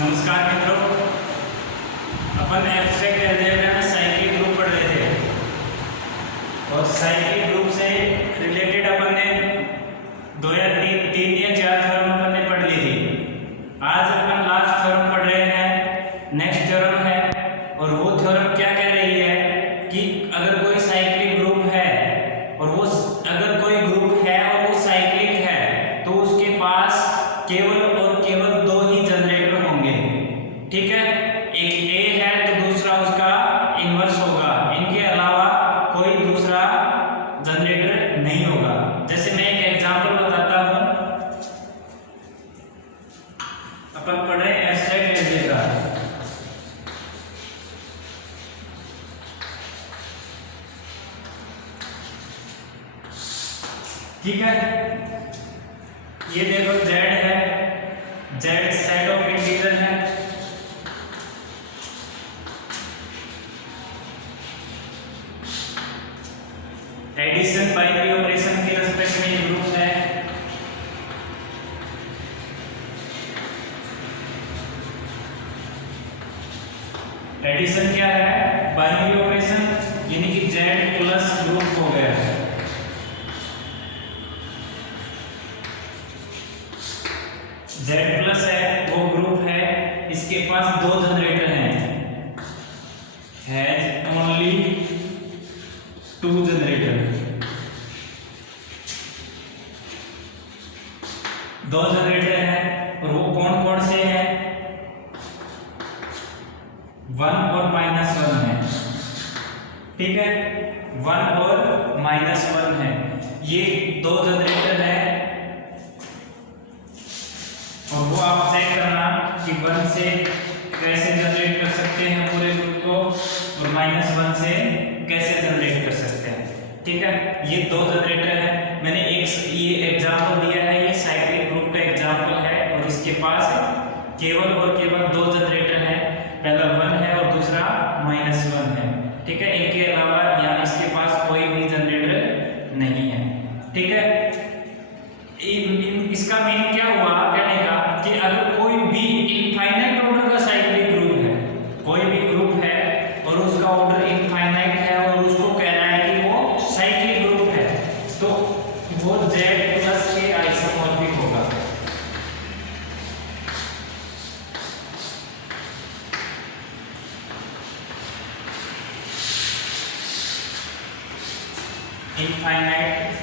नमस्कार मित्रों, अपन abstract algebra में साइक्लिक ग्रुप पढ़ रहे थे और साइक्लिक ग्रुप से रिलेटेड अपन ने 2 या 3 या 4 थ्योरम अपन ने पढ़ ली थी। आज अपन लास्ट थ्योरम पढ़ रहे हैं, नेक्स्ट थ्योरम है। और वो थ्योरम क्या कह रही है कि अगर कोई साइक्लिक ग्रुप है और वो अगर कोई ग्रुप है और वो साइक्लिक है तो उसके पास केवल और केवल 2 ही जनरेटर होंगे। ठीक है, एक ए है तो दूसरा उसका इन्वर्स होगा, इनके अलावा कोई दूसरा जनरेटर नहीं होगा। जैसे मैं एक एग्जांपल बताता हूं, अपन पढ़ रहे हैं एब्स्ट्रैक्ट अलजेब्रा। ठीक है, ये देखो z है, z सेट ऑफ इंटीजर है। एडिशन बाइनरी ऑपरेशन के रिस्पेक्ट में ये ग्रुप है। एडिशन क्या है? बाइनरी ऑपरेशन, यानी कि z प्लस ग्रुप हो गया है। Z प्लस है वो ग्रुप है, इसके पास 2 जनरेटर हैं, हैज ओनली 2 जनरेटर। 2 जनरेटर हैं और वो कौन कौन से हैं? 1 और -1 है। ठीक है, 1 और -1 है, ये 2 जनरेटर है। और वो आप चेक करना कि 1 से कैसे जनरेट कर सकते हैं पूरे ग्रुप को और -1 से कैसे जनरेट कर सकते हैं। ठीक है, ये 2 जनरेटर है। मैंने ये एग्जांपल दिया है, ये साइक्लिक ग्रुप का एग्जांपल है और इसके पास केवल और केवल 2 जनरेटर हैं, पहला 1 है और दूसरा -1 है। ठीक है, इनके अलावा यहाँ इसके पास कोई भी जनरेटर नहीं है। ठीक है, इसका मीन क्या हुआ कहने का कि अगर कोई भी इनफाइनाइट ऑर्डर का साइक्लिक ग्रुप है, कोई भी ग्रुप है और उसका ऑर्डर इनफाइनाइट है और उसको कहना है कि वो साइक्लिक ग्रुप है, तो वो Z प्लस के आइसोमॉर्फिक होगा। Infinite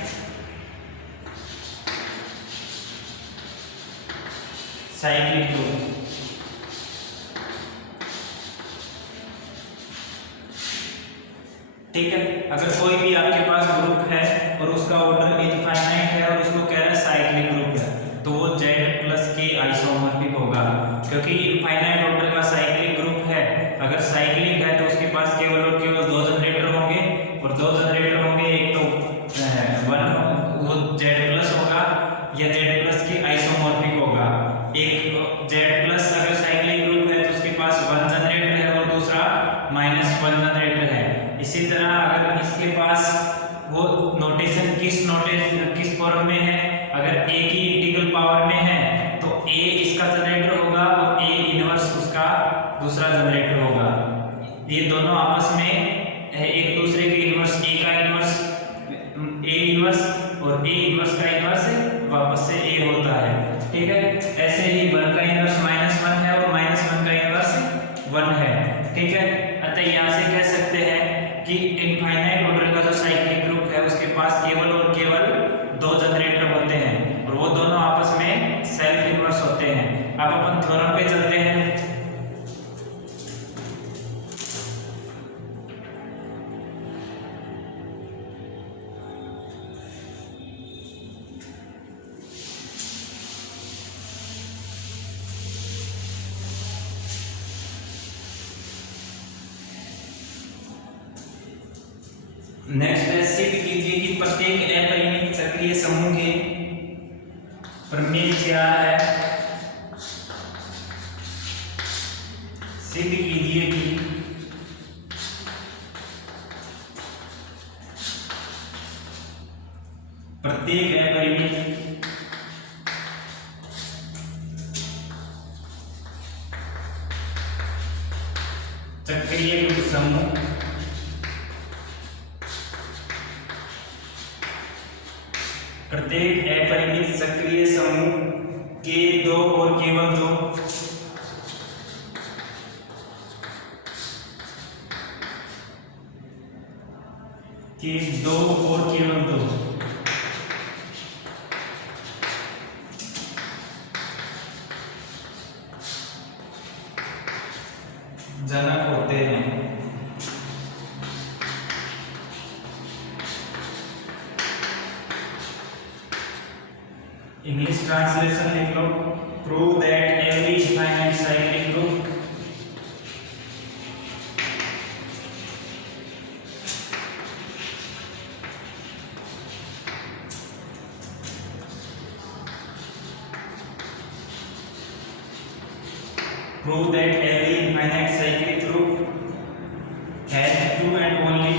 cyclic group. ठीक है, अगर कोई भी आपके पास ग्रुप है और उसका ऑर्डर इनफाइनाइट है और उसको कह रहा है साइक्लिक ग्रुप है, तो वो Z प्लस के आइसोमॉर्फिक होगा, क्योंकि इनफाइनाइट ऑर्डर का साइक्लिक ग्रुप है। अगर साइक्लिक है तो उसके पास केवल और केवल 2 जनरेटर होंगे और 2 जनरेटर होंगे, एक तो 1 वो Z प्लस होगा या Z प्लस के आइसोमॉर्फिक होगा। एक Z प्लस अगर साइक्लिक ग्रुप है तो उसके पास 1 जनरेटर है और दूसरा -1 जनरेटर है। इसी तरह अगर इसके पास वो नोटेशन किस फॉर्म में है, अगर A की इंटीग्रल पावर में है तो A इसका जनरेटर होगा और A इनवर्स उसका दूसरा जनरेटर होगा। ये दोनों आपस में एक दूसरे के इनवर्स, A का इनवर्स A इनवर्स और A इनवर्स का इनवर्स वापस से A होता है। ठीक है, ऐसे ही 1 का इनवर्स -1 है और -1 का इनवर्स 1 है। ठीक है, अतः यहाँ से कह सकते हैं कि इनफाइनाइट ऑर्डर का जो साइक्लिक ग्रुप है उसके पास केवल और केवल 2 जनरेटर होते हैं और वो दोनों आपस में सेल्फ इनवर्स होते हैं। अब अपन थ्योरम पे चलते हैं। नेक्स्ट है, सिद्ध कीजिए कि प्रत्येक अपरिमित चक्रीय समूह के प्रमेय क्या है। सिद्ध कीजिए कि प्रत्येक अपरिमित चक्रीय समूह प्रत्येक अपरिमित सक्रिय समूह के दो और केवल दो जनक होते हैं। इंग्लिश ट्रांसलेशन लिख लो। Prove that every infinite cyclic group prove that every infinite cyclic group has two and only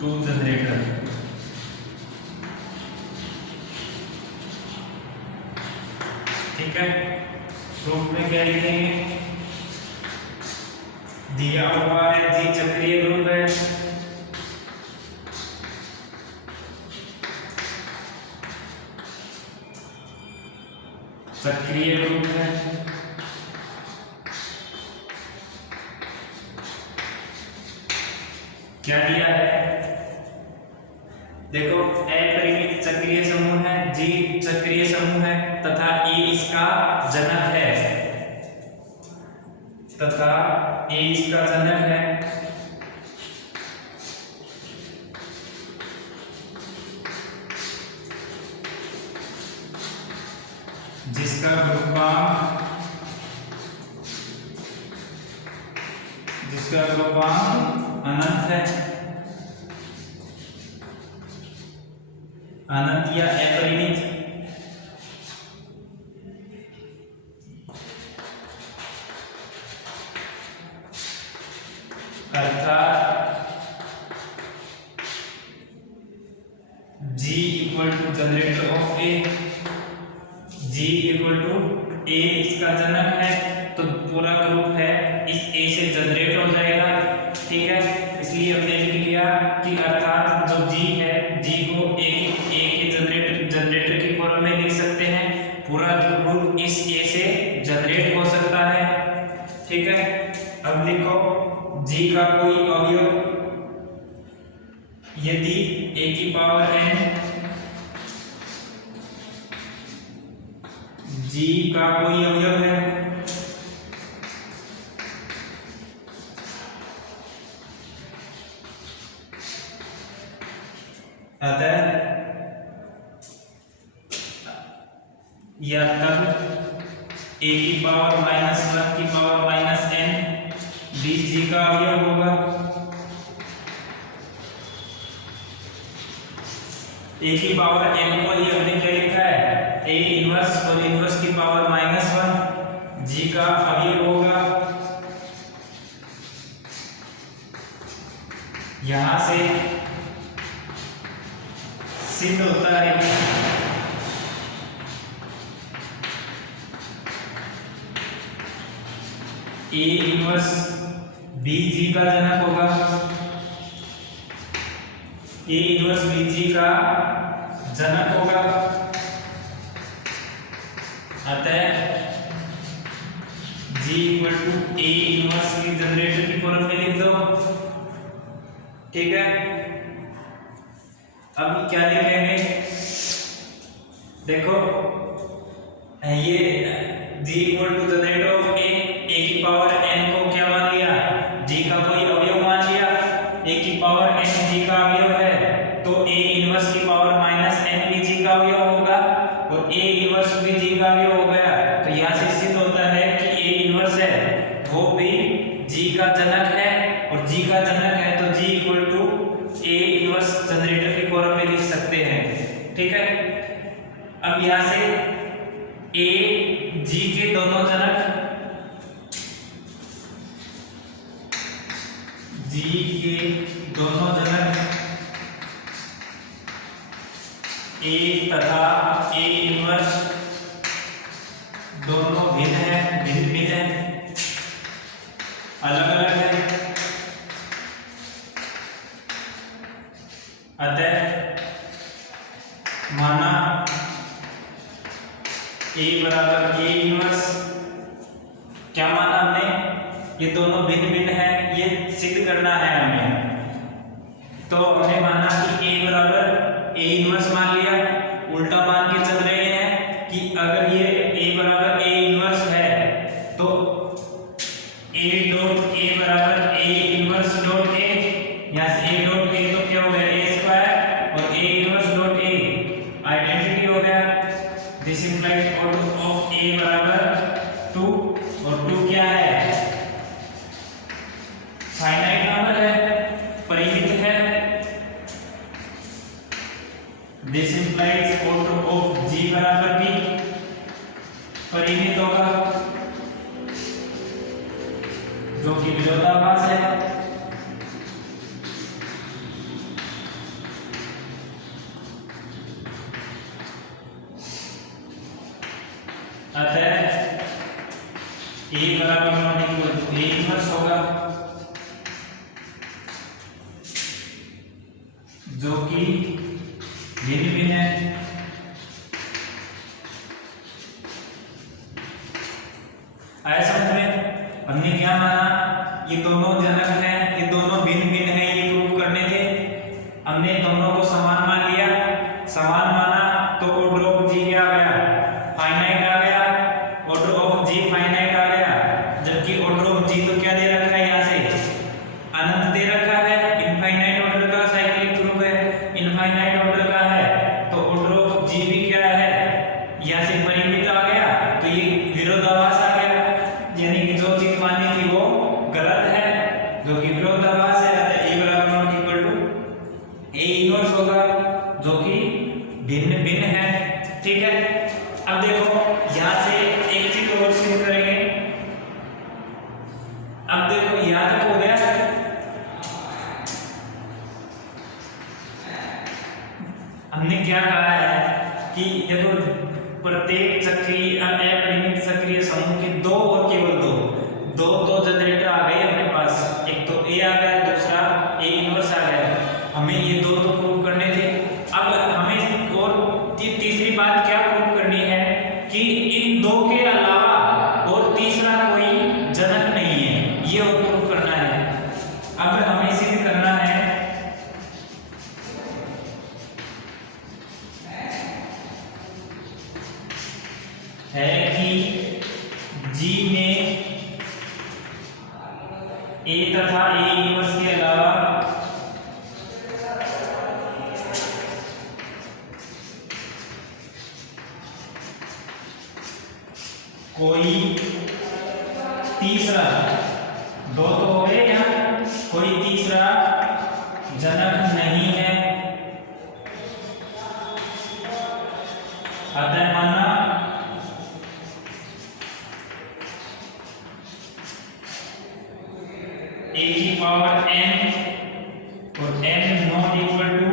two generator। ठीक है, प्रूफ में क्या लिखेंगे? दिया हुआ है जी चक्रीय ग्रुप है, सक्रिय ग्रुप है, क्या दिया है? देखो अपरिमित चक्रीय समूह है, जी चक्रीय समूह है तथा ए इसका जनक है, जिसका ग्रुपांक अनंत है, अनंत या अपरिमित, अर्थात G equal to generator of A, G equal to A इसका जनक है तो पूरा ग्रुप है इस ए से जनरेट हो जाएगा। ठीक है, इसलिए हमने लिख लिया कि अर्थात जो G है G को ए के जनरेटर की फॉर्म में लिख सकते हैं, पूरा ग्रुप इस ए से जनरेट हो सकता है। ठीक है, अब लिखो G का कोई अवयव यदि a की पावर n, G का कोई अवयव है अतः या तब a की पावर -1 की पावर -n भी G का अवयव होगा। a की पावर n को ही हमने क्या लिखा है? a इनवर्स और इनवर्स की पावर -1 G का अवयव होगा। यहां से सिद्ध होता है कि a इनवर्स b G का जनक होगा, a इनवर्स b G का जनक होगा, अतः G equal to a inverse की जनरेटर की फॉर्म में लिख दो। ठीक है, अब क्या लिखेंगे? देखो ये G equal to generator of a की पावर n को क्या मान लिया? G का कोई अवयव मान लिया, a की पावर n G का अवयव है तो a इनवर्स की पावर -n भी G का अवयव होगा और a इनवर्स भी G का अवयव हो गया। तो यहाँ से सिद्ध होता है कि a इनवर्स है वो भी G का जनक है और G का जनक है तो G equal to a inverse generator की फॉर्म में लिख सकते हैं। ठीक है, अब यहाँ से a G के दोनों जनक, G के दोनों जनक ए तथा ए इनवर्स दोनों भिन्न है, अलग अलग है, अतः माना ए बराबर ए इनवर्स, क्या माना हमने, ये दोनों भिन्न है, ये सिद्ध करना है हमें। तो हमने माना कि ए बराबर ए इनवर्स मान लिया, उल्टा मान के चल रहे हैं कि अगर ये ए बराबर ए इनवर्स है तो ए डॉट ए बराबर ए इनवर्स डॉट ए, यहाँ से ए डॉट ए तो क्या हो गया ए स्क्वायर और A inverse dot A identity हो गया। दिस इंप्लाइज ऑर्डर ऑफ ए बराबर 2 और 2 क्या है, फाइनाइट नंबर है, परिमित है। दिस इंप्लाइज ऑर्डर ऑफ जी बराबर भी परिमित होगा, जो कि विरोधाभास है। अतः ए बराबर not equal to A inverse होगा, जो कि भिन्न है। आया समझ में? हमने क्या माना, ये दोनों जनक हैं, ये दोनों भिन्न हैं, ये प्रूव करने थे। हमने दोनों को समान मान लिया, समान माना तो ऑर्डर ऑफ जी क्या आ गया, फाइनाइट आ गया, ऑर्डर ऑफ जी फाइनाइट आ गया। जबकि ऑर्डर ऑफ जी तो क्या दे रखा है, यहाँ से अनंत दे रखा है, इनफाइनाइट ऑर्डर का साइक्लिक ग्रुप है, इनफाइनाइट ऑर्डर का है, तो ऑर्डर ऑफ जी भी क्या है, यहाँ से परिमित आ गया, तो ये विरोधाभास आ गया, यानी कि जो चीज मानी थी वो गलत है, जो कि विरोधाभास है। अतः ए बराबर not equal to A inverse होगा, जो कि भिन्न है। ठीक है, अब देखो यहाँ से एक चीज और सिद्ध करेंगे। अब देखो यहाँ तक हो गया, हमने क्या कहा है कि देखो प्रत्येक चक्रीय अपरिमित सक्रिय समूह के दो और केवल दो जनरेटर आ गए अपने पास, एक तो ए आ गया, दूसरा ए इनवर्स आ गया। हमें ये दो तो प्रूव करने थे। अब हमें और तीसरी बात क्या प्रूव करनी है कि इन दो के अलावा और तीसरा कोई जनक नहीं है, ये और प्रूव करना है। अब हमें सिद्ध करना है कि जी में ए तथा ए इनवर्स के अलावा कोई तीसरा, दो तो हो गए यहाँ, कोई तीसरा जनक नहीं है। अतः माना ए की पावर n और n not equal two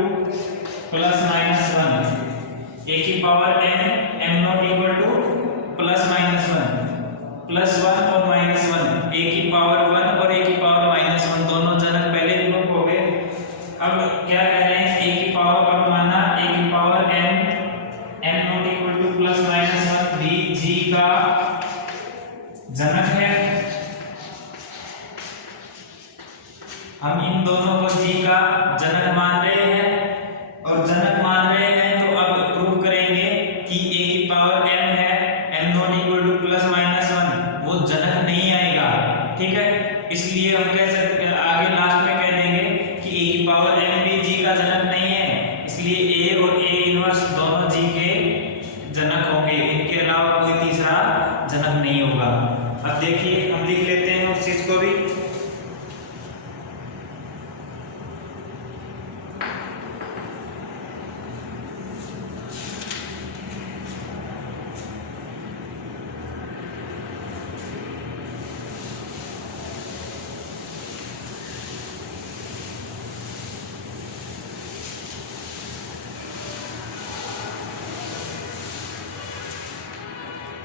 plus minus 1, ए की power n not equal two plus minus 1, plus 1 और माइनस 1, ए की पावर 1 और ए की पावर माइनस 1 दोनों जनक पहले ग्रुप हो गए। अब क्या कह रहे हैं, ए की पावर, अब माना ए की power n not equal two plus minus 1 भी जी का जनक है। हम इन दोनों को जी का जनक मान रहे हैं, और जनक मान रहे हैं तो अब प्रूव करेंगे कि ए की पावर m है, m not equal two plus minus 1, वो जनक नहीं आएगा। ठीक है, इसलिए हम कह सकते हैं, आगे लास्ट में कह देंगे कि ए की पावर m भी जी का जनक नहीं है, इसलिए ए और ए इनवर्स दोनों जी के जनक होंगे, इनके अलावा कोई तीसरा जनक नहीं होगा। अब देखिए हम लिख लेते हैं उस चीज को भी।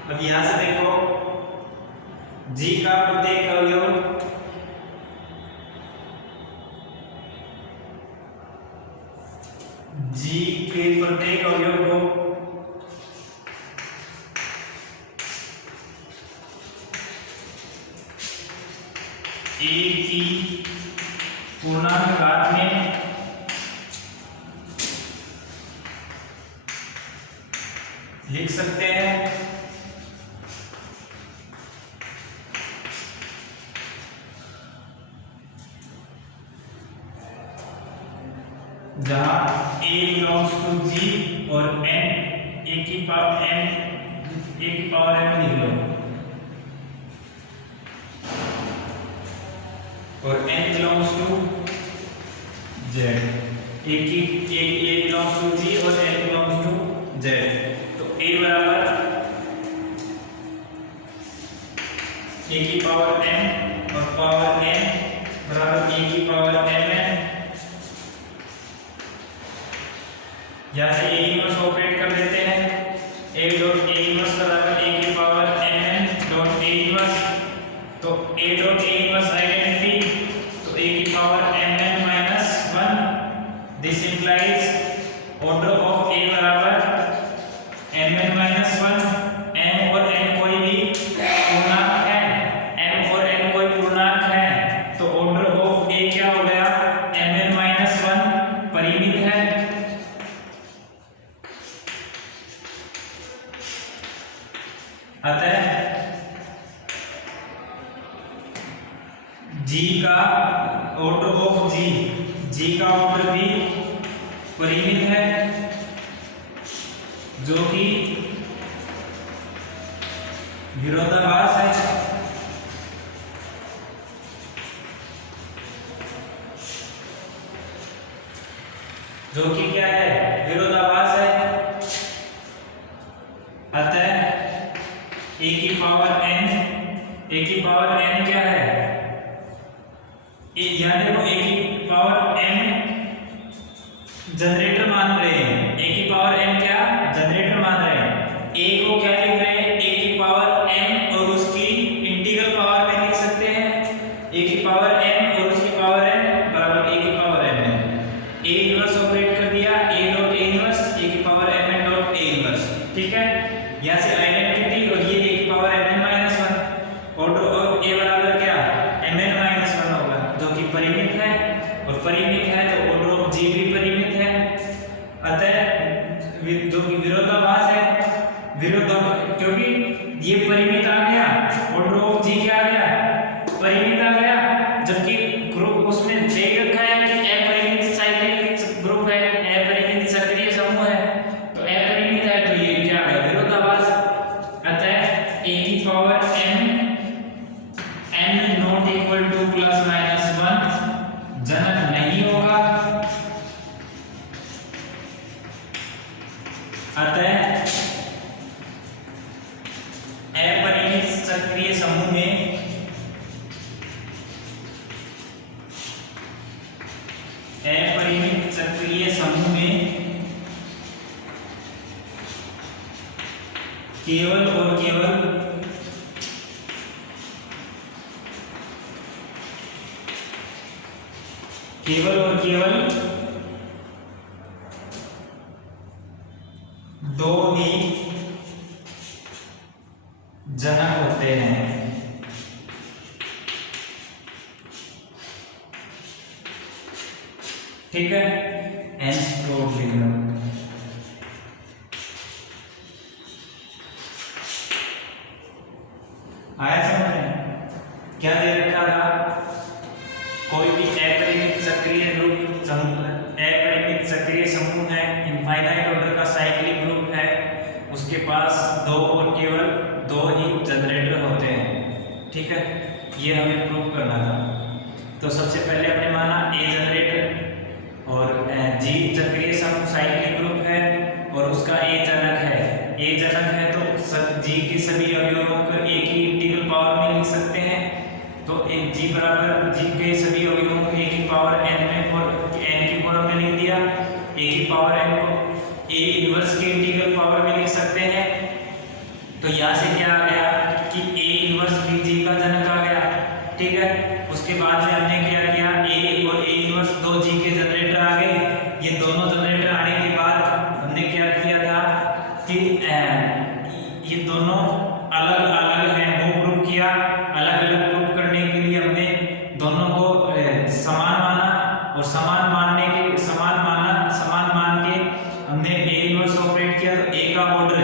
अब यहां से देखो जी का प्रत्येक अवयव जी के प्रत्येक अवयव को ए की पूर्णांक घात में लिख सकते हैं। जहां a बिलोंग्स टू g और n a की पावर m लिख लो और n belongs to z, a belongs to g और n बिलोंग्स टू z। तो a बराबर a की पावर m और पावर n बराबर a की पावर mn। यहाँ से a इनवर्स ऑपरेट कर देते हैं। a डॉट a इनवर्स बराबर a की power mn dot a inverse. तो a dot a inverse identity, तो a की power mn minus 1। This implies order of a बराबर mn माइनस 1। m और n कोई भी पूर्णांक है, m और n कोई पूर्णांक है, तो ऑर्डर ऑफ a क्या हो गया, mn माइनस 1 परिमित है। अतः g का ऑर्डर ऑफ g का ऑर्डर भी परिमित है, जो कि विरोधाभास है। जो कि क्या है, विरोधाभास है। अतः a की पावर n क्या है, यानी देखो a की पावर n जनरेटर मान रहे हैं, a की पावर n क्या जनरेटर मान रहे हैं। a को क्या लिख रहे हैं, a की पावर n और उसकी इंटीग्रल पावर में लिख सकते हैं। a की पावर n और उसकी पावर n बराबर a की पावर m है। a इनवर्स ऑपरेट कर दिया, a dot a inverse a की power mn dot a inverse. ठीक है, यहाँ से आइडेंटिटी और ये a की पावर mn माइनस 1 और a बराबर क्या mn माइनस 1 होगा, जो कि परिमित है। और परिमित है तो ऑर्डर ऑफ g भी परिमित है। अतः जो कि विरोधाभास है, क्योंकि ये परिमित आ गया, ऑर्डर ऑफ g क्या आ गया, परिमित आ गया, जबकि ग्रुप उसमें दे रखा है कि अपरिमित साइक्लिक ग्रुप है, अपरिमित सक्रिय समूह है, तो अपरिमित है तो ये क्या है, विरोधाभास। अतः a की power n not equal two plus minus 1 जनक नहीं होगा। अतः अपरिमित सक्रिय समूह में केवल और केवल दो ही जनक होते हैं। ठीक है, एंस प्रूफ लिख लो। आया समझ में? क्या दे रखा था, कोई भी अपरिमित सक्रिय ग्रुप समूह, अपरिमित सक्रिय समूह है, इनफाइनाइट ऑर्डर का साइक्लिक ग्रुप है, उसके पास दो और केवल दो ही जनरेटर होते हैं। ठीक है, ये हमें प्रूव करना था। तो सबसे पहले हमने माना ए जनरेटर और जी चक्रीय साइक्लिक ग्रुप है और उसका ए जनक है। ए जनक है तो जी के सभी अवयवों को ए की इंटीग्रल पावर में लिख सकते हैं। तो जी बराबर जी के सभी अवयवों को ए की पावर n में और n की पावर में लिख दिया। ए की पावर n को ए इनवर्स के इंटीग्रल पावर में लिख सकते हैं। तो तो यहाँ से क्या आ गया कि A इनवर्स भी जी का जनक आ गया, ठीक है। उसके बाद में हमने क्या किया, A और A इनवर्स दो जी के जनरेटर आ गए। ये दोनों जनरेटर आने के बाद हमने क्या किया था कि ये दोनों अलग अलग हैं वो प्रूव किया। अलग अलग प्रूव करने के लिए हमने दोनों को समान माना और समान मान के हमने A इनवर्स ऑपरेट किया। तो A का ऑर्डर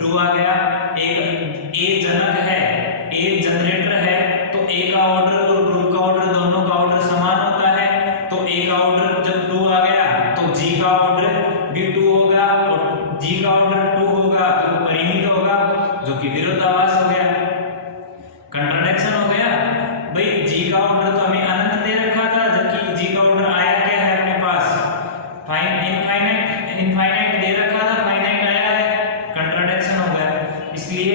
2 आ गया। एक A जनक है, A जनरेटर है, तो A का ऑर्डर और ग्रुप का ऑर्डर दोनों का ऑर्डर समान होता है। तो A का ऑर्डर जब 2 आ गया तो G का ऑर्डर भी 2 होगा, और G का ऑर्डर 2 होगा तो परिमित होगा, जो कि विरोधाभास हो गया, कंट्राडिक्शन हो गया। भाई G का ऑर्डर तो हमें अनंत दे रखा था, जबकि G का ऑर्डर आया क्या है अपने पास, इनफाइनाइट दे रखा था, फाइनाइट आया है, कंट्राडिक्शन हो गया। इसलिए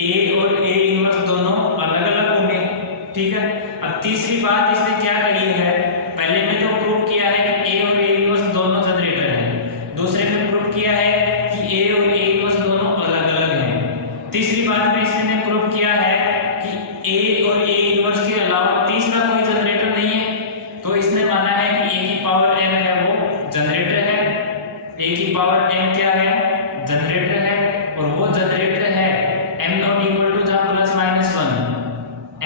A और A इनवर्स दोनों अलग अलग होंगे, ठीक है। अब तीसरी बात इसने क्या कही है, पहले में तो प्रूव किया है कि A और A इनवर्स दोनों जनरेटर हैं, दूसरे में प्रूव किया है कि A और A इनवर्स दोनों अलग अलग हैं। तीसरी बात में इसने प्रूव किया है कि A और A इनवर्स के अलावा तीसरा कोई जनरेटर नहीं है। तो इसने माना है कि A की पावर m है वो जनरेटर है, A की पावर m क्या है, जनरेटर है, और वो जनरेटर है m नॉट इक्वल टू जहां plus minus 1,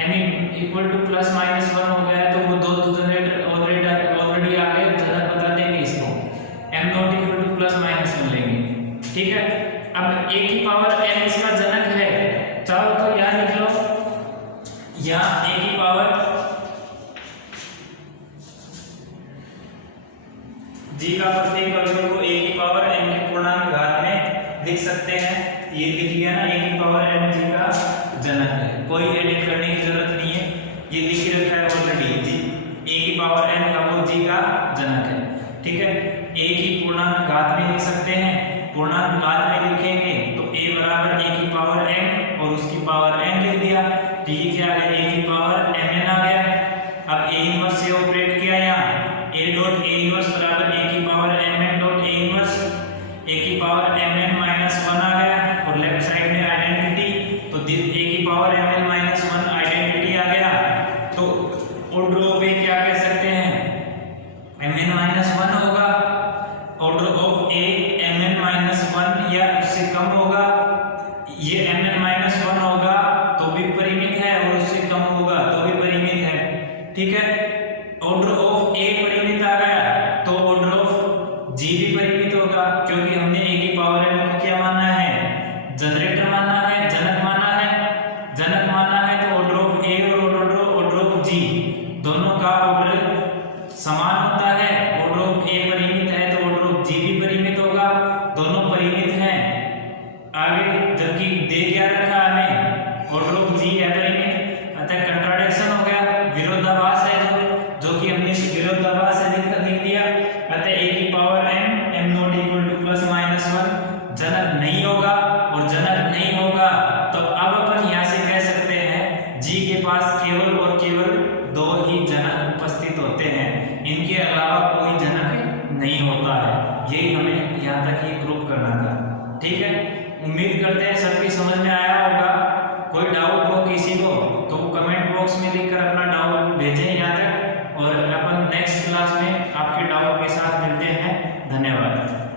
m equal two plus minus 1 हो गया है, तो वो दो जनरेटर ऑलरेडी आ गए, जनक बता देंगे इसको, m not equal two plus minus 1 लेंगे, ठीक है। अब A की पावर m इसका जनक है, चाहो तो यहाँ लिख लो, यहाँ A की पावर G का प्रत्येक अवयव को A की पावर m के पूर्णांक घात में लिख सकते हैं। ये लिख लिया ना, A की पावर m G का जनक है, कोई एडिट करने की जरूरत नहीं है, ये लिख रखा है ऑलरेडी। A की पावर m का वो G का जनक है, ठीक है। A की पूर्णांक घात में लिख सकते हैं, पूर्णांक घात में लिखेंगे तो A बराबर A की पावर m और उसकी पावर m लिख दिया, तो ये क्या है, A की पावर mn आ गया। अब A इनवर्स से ऑपरेट किया, यहाँ A डॉट A इनवर्स बराबर A की power mn dot A inverse, A की पावर mn माइनस 1 आ गया, और लेफ्ट साइड में आइडेंटिटी, तो A की पावर mn माइनस 1 आइडेंटिटी आ गया। तो ऑर्डर ऑफ A क्या कह सकते हैं, mn माइनस 1 होगा, order of A mn minus 1 या उससे कम होगा, ये mn माइनस 1 होगा तो भी परिमित है, और उससे कम होगा तो भी परिमित है, ठीक है। ऑर्डर ऑफ A परिमित आ गया तो ऑर्डर ऑफ G भी परिमित होगा, क्योंकि हमने A की पावर m को क्या माना है, जनरेटर माना है, जनक माना है, जनक माना है। तो ऑर्डर ऑफ A और ऑर्डर ऑफ G दोनों का ऑर्डर समान होता है, ऑर्डर ऑफ A परिमित है तो ऑर्डर ऑफ G भी परिमित होगा, दोनों परिमित हैं। आगे जबकि दे क्या रखा हमें, ऑर्डर ऑफ G है परिमित, अतः कंट्राडिक्शन हो गया, विरोधाभास है, जो कि हमने विरोधाभास से लिख दिया। अतः A की power m not equal two plus minus 1 जनक नहीं होगा, और जनक नहीं होगा तो अब अपन यहाँ से कह सकते हैं G के पास केवल और केवल दो ही जनक उपस्थित होते हैं, इनके अलावा कोई जनक नहीं होता है। यही हमें यहाँ तक ही प्रूव करना था, ठीक है। उम्मीद करते हैं सबकी समझ में आया होगा। कोई डाउट हो किसी को तो कमेंट बॉक्स में लिखकर अपना डाउट भेजें यहाँ तक, और अपन नेक्स्ट क्लास में आपके डाउट के साथ मिलते हैं। धन्यवाद।